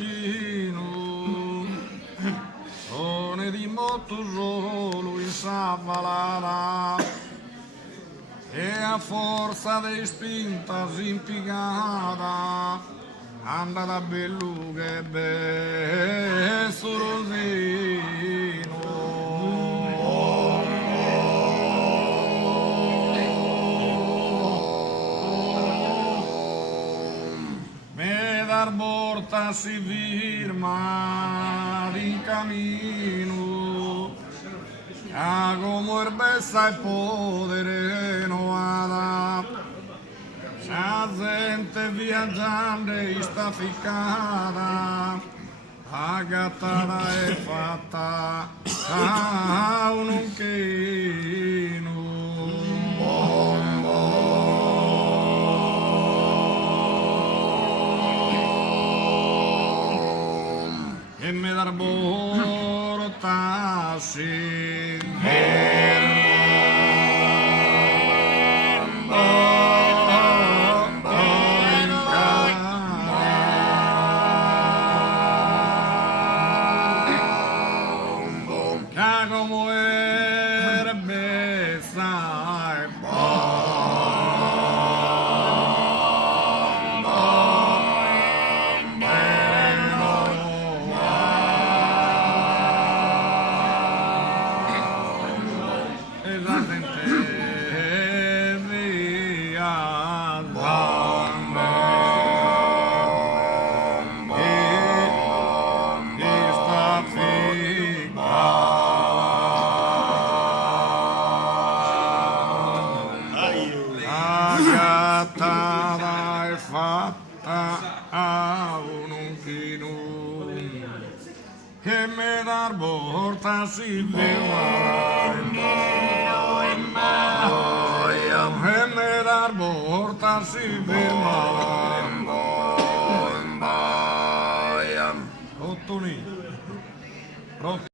cugino, sono di molto solo in Savalada e a forza di spinta si impiegata anda da belluga e besso rosino. Me dar porta si firma in cammino, a come erbessa e podere noada, la gente viaggiante sta ficcata, la gattata è fatta a un unchino. E me dar portassi como erbessa e la gente via e sta ficcata. La gattata è fatta a un unchino che me dar porta si ferma e me dar porta si ferma. Ottoni.